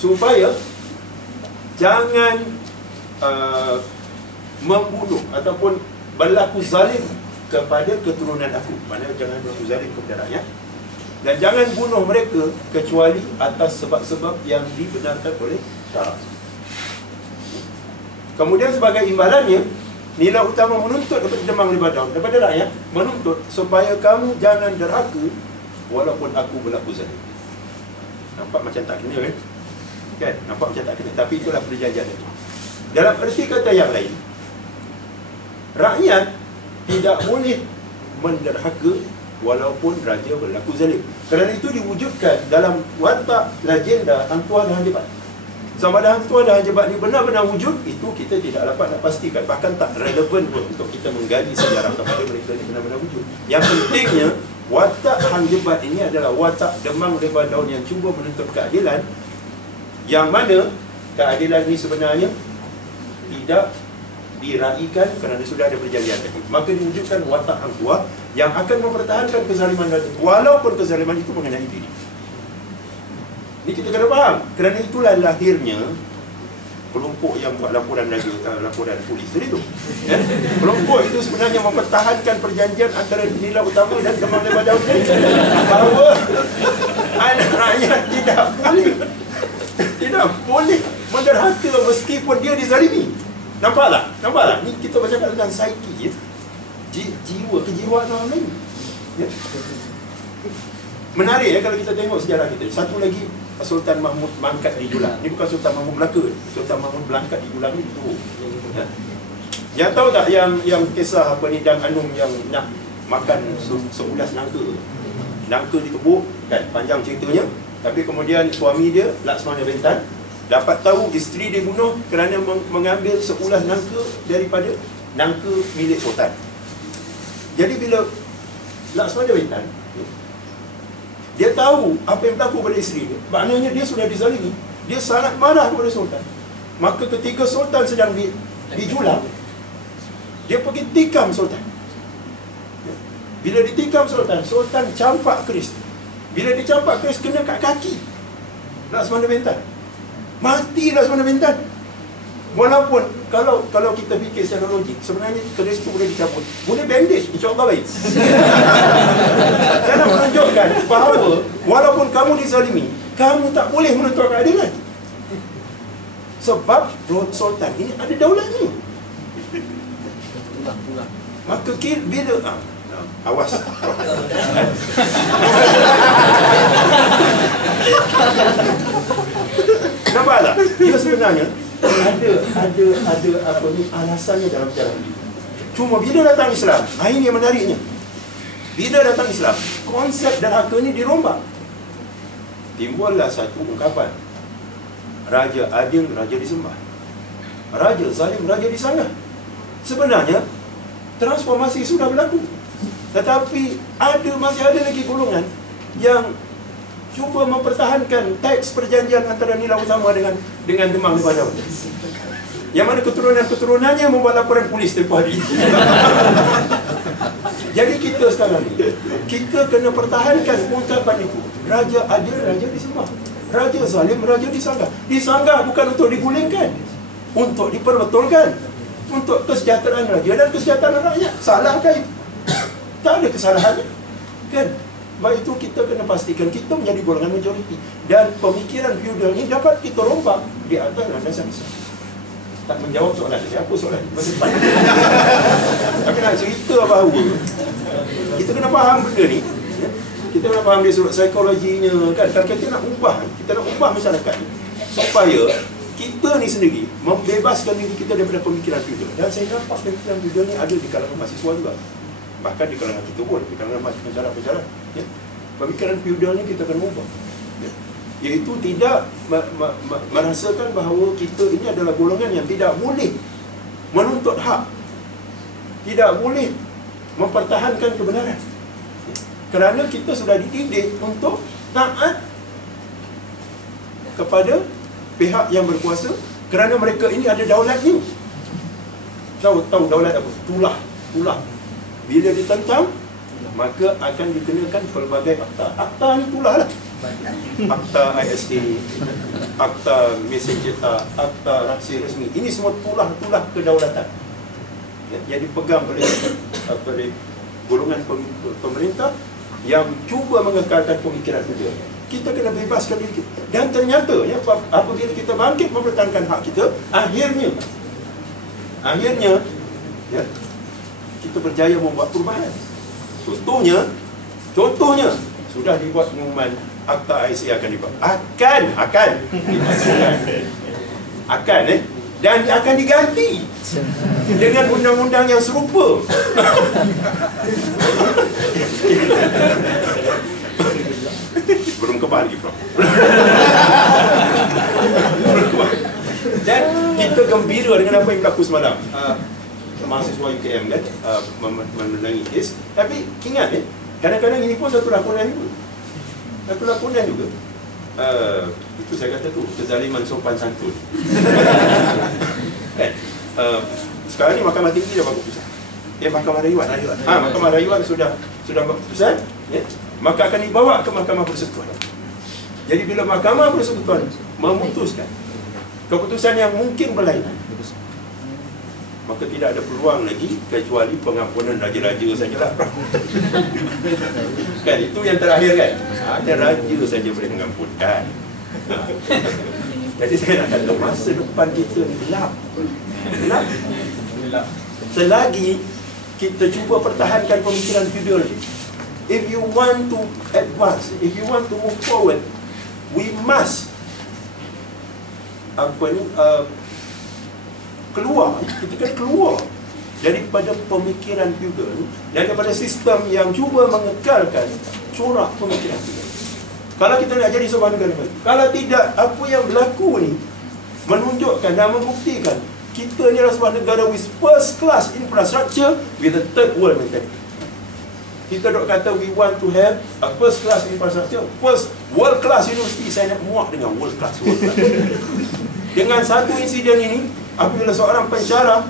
supaya jangan membunuh ataupun berlaku zalim kepada keturunan aku. Maknanya jangan berlaku zalim kepada rakyat, dan jangan bunuh mereka kecuali atas sebab-sebab yang dibenarkan oleh syarak. Kemudian sebagai imbalannya, nilai utama menuntut daripada Demang Lebanon, daripada rakyat, menuntut supaya kamu jangan derhaka walaupun aku berlaku zalim. Nampak macam tak kena kan? Kan? Nampak macam tak kena. Tapi itulah perjanjian itu. Dalam erti kata yang lain, rakyat tidak boleh menderhaka walaupun raja berlaku zalim. Kerana itu diwujudkan dalam watak legenda Hang Tuah dan Hang Jebat. Sama ada Hang Tuah dan Hang Jebat ni benar-benar wujud, itu kita tidak dapat nak pastikan. Bahkan tak relevan pun untuk kita menggali sejarah kepada mereka ni benar-benar wujud. Yang pentingnya, watak Hang Jebat ini adalah watak Demang Lebanon yang cuba menuntut keadilan, yang mana keadilan ini sebenarnya tidak diraikan kerana sudah ada perjanjian tadi. Maka diwujudkan watak Hang Tuah yang akan mempertahankan kezaliman itu, walaupun kezaliman itu mengenai diri. Ini kita kena faham. Kerana itulah lahirnya kelompok yang buat laporan raja, laporan polis tadi tu. Kelompok itu sebenarnya mempertahankan perjanjian antara nilai utama dan Demang Lebanon bahawa anak rakyat tidak boleh menderhaka meskipun dia dizalimi. Nampak tak? Nampak tak? Ni kita bercakap tentang psiki, ya? Jiwa, kejiwaan orang lain, ya? Menarik ya kalau kita tengok sejarah kita. Satu lagi, Sultan Mahmud mangkat di Julang. Ni bukan Sultan Mahmud Melaka. Sultan Mahmud berangkat di Julang ni tu. Ya? Yang tahu tak yang kisah apa ni, Dan Anum yang nak makan seulas nangka. Nangka dikebuk kan, panjang ceritanya. Tapi kemudian suami dia, Laksmana Bentan, dapat tahu isteri dia bunuh kerana mengambil seulas nangka daripada nangka milik sultan. Jadi bila Laksmana Bentan, dia tahu apa yang berlaku pada isteri dia, maknanya dia sudah dizalimi, dia sangat marah kepada sultan. Maka ketika sultan sedang di Julang, dia pergi tikam sultan. Bila ditikam sultan, sultan campak keris. Bila dicampak keris, kena kat kaki Laksmana Bentan. Mati Laksmana Bentan. Walaupun kalau kita fikir secara logik, sebenarnya keris itu boleh dicabut, boleh bandage, insyaAllah baik. Kerana menunjukkan bahawa walaupun kamu dizalimi, kamu tak boleh menuntut keadilan. Sebab sultan ini ada daulatnya. Maka bila awas. Nampak tak? Dia sebenarnya ada apa ni alasannya dalam sejarah ini. Cuma bila datang Islam, ini yang menariknya. Bila datang Islam, konsep derhaka ni dirombak. Timbullah satu ungkapan, raja adil, raja disembah. Raja zalim, raja disanggah. Sebenarnya transformasi sudah berlaku. Tetapi masih ada lagi golongan yang cuba mempertahankan teks perjanjian antara nilai utama dengan Demang Lebanon. Yang mana keturunan-keturunannya membuat laporan polis tempoh hari. Jadi kita sekarang ni, kita kena pertahankan ungkapan itu. Raja adil, raja disembah. Raja zalim, raja disanggah. Disanggah bukan untuk digulingkan, untuk diperbetulkan, untuk kesejahteraan raja dan kesejahteraan rakyat. Salahkah itu? Tak ada kesalahannya, kan? Baik itu kita kena pastikan kita menjadi golongan majoriti, dan pemikiran feudal ini dapat kita rombak di atas landasan Islam. Tak menjawab soalan saya. Apa soalan? Masih panjang. Tapi nak cerita bahawa kita kena faham benda ni, ya? Kita kena faham dia sudut psikologinya, kan? Kalau kita nak ubah masyarakat ni, supaya kita ni sendiri membebaskan diri kita daripada pemikiran feudal. Dan saya nampak pemikiran feudal ni ada di kalangan mahasiswa juga. Bahkan di kalangan kita pun, di kalangan penjara-penjara, ya? Pemikiran feudal ni kita kena ubah, ya? Iaitu tidak merasakan bahawa kita ini adalah golongan yang tidak boleh menuntut hak, tidak boleh mempertahankan kebenaran, ya? Kerana kita sudah dididik untuk taat kepada pihak yang berkuasa, kerana mereka ini ada daulatnya. Tahu daulat apa? Tulah. Bila ditentang, maka akan dikenakan pelbagai akta. Akta ni tulah lah. Akta ISA, akta mesejeta, akta rahsia rasmi. Ini semua tulah-tulah kedaulatan yang dipegang oleh golongan pemerintah yang cuba mengekalkan pemikiran feodal. Kita kena bebaskan diri kita. Dan ternyata apabila kita bangkit mempertahankan hak kita, akhirnya kita berjaya membuat perubahan. Contohnya sudah dibuat pengumuman akta IC akan dibuat. Akan dan akan diganti dengan undang-undang yang serupa. Belum kebal lagi, Prof. Dan kita gembira dengan apa yang berlaku semalam. Mahasiswa UKM kan memenangi kes. Tapi ingat kadang-kadang ini pun satu lakonan juga. Itu saya kata tu kezaliman sopan santun. Kan? Sekarang ni Mahkamah Tinggi dah buat keputusan. Mahkamah Rayuan. Mahkamah Rayuan sudah buat keputusan, maka akan dibawa ke Mahkamah Persekutuan. Jadi bila Mahkamah Persekutuan memutuskan keputusan yang mungkin berlainan, maka tidak ada peluang lagi kecuali pengampunan raja-raja sajalah. Kan itu yang terakhir kan. Ada raja saja boleh mengampunkan. Jadi saya nak kata masa depan kita gelap. Selagi kita cuba pertahankan pemikiran feudal, if you want to advance, if you want to move forward, we must kita keluar daripada pemikiran feudal, daripada sistem yang cuba mengekalkan corak pemikiran feudal. Kalau kita nak jadi sebuah negara baru, kalau tidak, apa yang berlaku ni menunjukkan dan membuktikan kita ni adalah sebuah negara with first class infrastructure with a third world mentality. Kita dok kata we want to have a first class infrastructure, first world class university. Saya nak muak dengan world class. Dengan satu insiden ini, apabila seorang pensyarah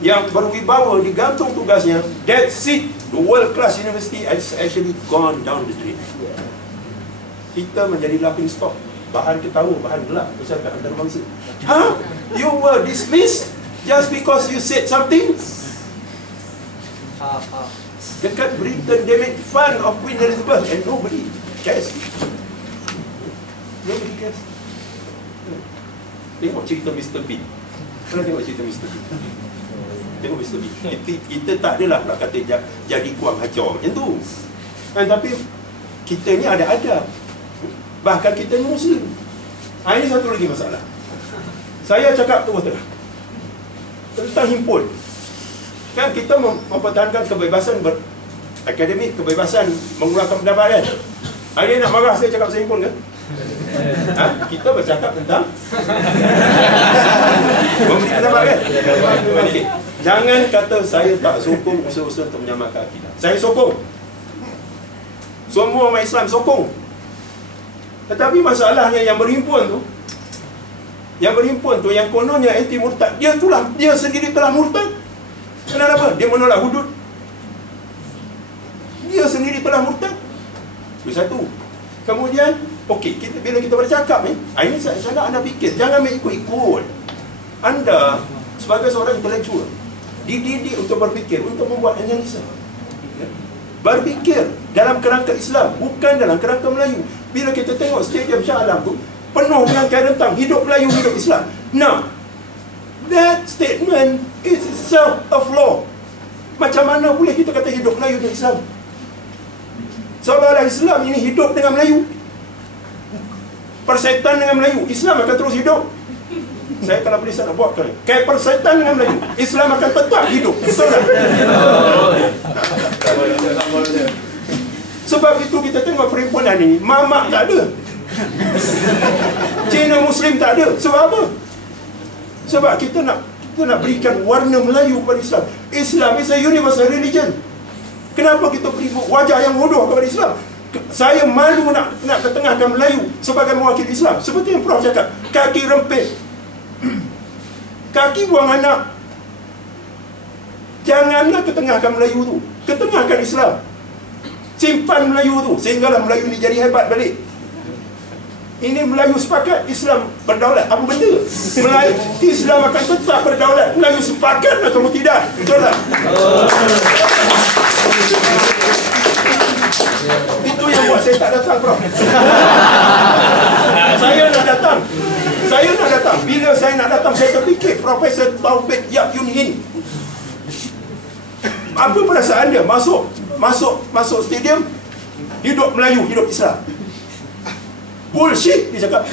yang berwibawa digantung tugasnya, that's it, the world class university has actually gone down the drain. Kita menjadi laughing stock, bahan ketawa, bahan gelap masyarakat antarabangsa. You were dismissed just because you said something? Dekat Britain, they made fun of Queen Elizabeth and nobody cares. Nobody cares. Tengok cerita Mr. Bean. Pernah tengok cerita Mr. Bean? Tengok Mr. Bean. Kita tak adalah nak kata jadi kuang hajam macam tu. Tapi kita ni ada adab. Bahkan kita ni Muslim. Ini satu lagi masalah. Saya cakap terus-terang tentang himpun. Kan kita mempertahankan kebebasan berakademik, kebebasan mengeluarkan pendapat kan. Hari nak marah saya cakap saya himpun kan? Kita bercakap tentang memberi pendapat kan? Okay. Jangan kata saya tak sokong usaha-usaha untuk menyamakan akidah. Saya sokong. Semua umat Islam sokong. Tetapi masalahnya yang berhimpun tu, yang kononnya anti murtad, dia sendiri telah murtad. Kenapa? Dia menolak hudud. Dia sendiri telah murtad. Itu satu. Kemudian, okey, bila kita bercakap ni, ini saya nak anda fikir, jangan ikut-ikut. Anda sebagai seorang intelektual dididik untuk berfikir, untuk membuat analisa. Berfikir dalam kerangka Islam, bukan dalam kerangka Melayu. Bila kita tengok stadium Shah Alam tu penuh dengan rentang hidup Melayu, hidup Islam. Now, that statement is itself a flaw. Macam mana boleh kita kata hidup Melayu dan Islam? Seolah-olah Islam ini hidup dengan Melayu, persetan dengan Melayu, Islam akan terus hidup. Saya kalau boleh saya nak buat kayak persetan dengan Melayu, Islam akan tetap hidup. Betul tak? Sebab itu kita tengok perhimpunan ini, mamak tak ada, Cina Muslim tak ada. Sebab apa? Sebab kita nak berikan warna Melayu kepada Islam. Islam is a universal religion. Kenapa kita beri wajah yang bodoh kepada Islam? Saya malu nak ketengahkan Melayu sebagai mewakili Islam. Seperti yang Prof cakap, kaki rempit, kaki buang anak. Janganlah ketengahkan Melayu tu, ketengahkan Islam. Simpan Melayu tu sehinggalah Melayu ni jadi hebat balik. Ini Melayu sepakat, Islam berdaulat. Apa benda? Melayu, Islam akan tetap berdaulat. Melayu sepakat atau tidak? Betul tak? Itu yang buat saya tak datang, Prof. Saya nak datang. Bila saya nak datang, saya terfikir Profesor Taufik Yap Yun Hin. Apa perasaan dia? Masuk stadium, hidup Melayu, hidup Islam. Bullshit, dia cakap.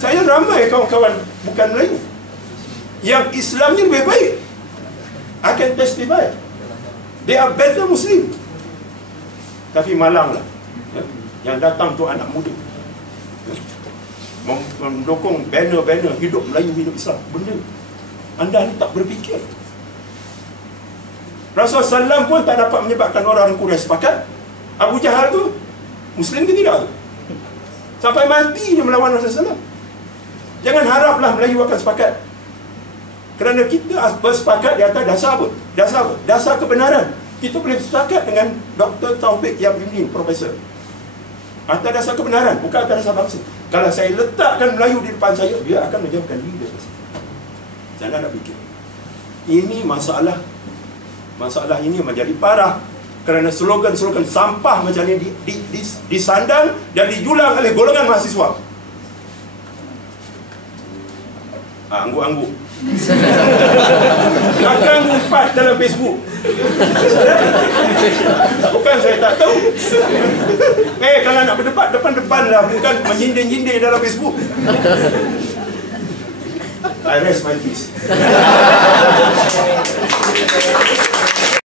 Saya ramai kawan-kawan bukan Melayu yang Islamnya lebih baik. I can testify. They are better Muslim. Tapi malang lah, yang datang tu anak muda, mendukung banner-banner hidup Melayu, hidup Islam. Benda anda ni tak berfikir. Rasulullah SAW pun tak dapat menyebabkan orang Quraisy sepakat. Abu Jahal tu Muslim ke tidak tu? Sampai mati dia melawan Rasulullah SAW. Jangan haraplah Melayu akan sepakat, kerana kita bersepakat di atas dasar apa? Dasar kebenaran. Kita boleh sepakat dengan Dr. Taufik Yap Yun Hin, Profesor, atas dasar kebenaran, bukan atas dasar bangsa. Kalau saya letakkan Melayu di depan saya, dia akan menjauhkan diri dari saya. Jangan nak fikir. Ini masalah ini menjadi parah kerana slogan-slogan sampah macam ini disandang dan dijulang oleh golongan mahasiswa. Angguk-angguk. Akan umpat dalam Facebook. Bukan saya tak tahu. Kalau nak berdebat, depan-depan lah, bukan menyindir-nyindir dalam Facebook. I rest my peace.